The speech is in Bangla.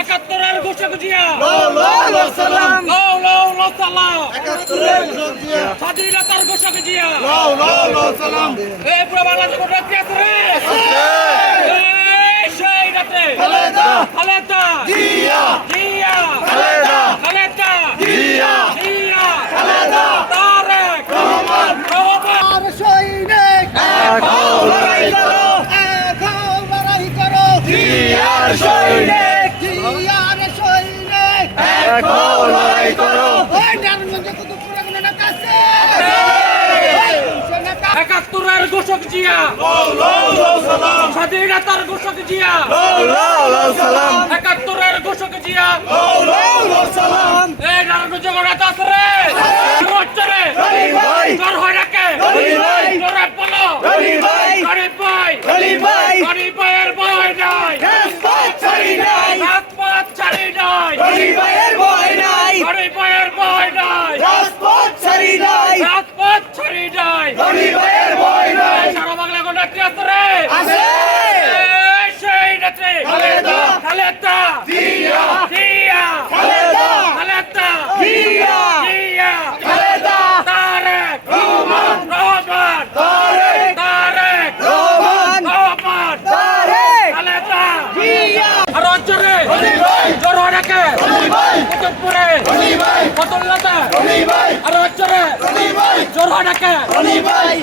একাত্তরের ঘোষক জিয়া সালাম একাত্তরের স্বাধীনতার ঘোষক জিয়া এই পুরো বাংলাদেশ কোন রাত্রি আছে রে সেই রাতে খালেদা জিয়া জিয়া খালেদা খালেদা জিয়া জিয়া খালেদা তারেক রহমান রহমান সৈনিক এখন লড়াই করো এখন লড়াই করো জিয়ার সৈনিক জিয়ার সৈনিক এখন লড়াই করো ওই নারায়ণগঞ্জে কত পুরানো না কাছে একাত্তরের ঘোষক জিয়া সালাম স্বাধীনতার ঘোষক জিয়া সালাম একাত্তরের ঘোষক জিয়া সালাম এই নারায়ণগঞ্জ গড়াতে আছে রে হচ্ছে রে ভাই তোর হয় নাকে ভাই তোরে বলো ভাই গরিব ভাই ভাই গরিব ভাইয়ের ভয় নাই রাজপথ ছাড়ি নাই রাজপথ ছাড়ি নাই গরিবের ভয় নাই গরিব ভাইয়ের ভয় নাই রাজপথ ছাড়ি নাই রাজপথ ছাড়ি নাই গরিবের ভয় নাই সারা বাংলা কোন রাত্রি আছে রে আছে এই সেই রাত্রে খালেদা খালেদা জিয়া জিয়া খালেদা খালেদা জিয়া জিয়া খালেদা তারেক রহমান রহমান তারেক তারেক রহমান রহমান তারেক খালেদা জিয়া আর অঞ্চলে ভাই জোর হয় নাকে ভাই কুতুবপুরে ভাই ফতুল্লাতে ভাই আর অঞ্চলে ভাই জোর হয় নাকে ভাই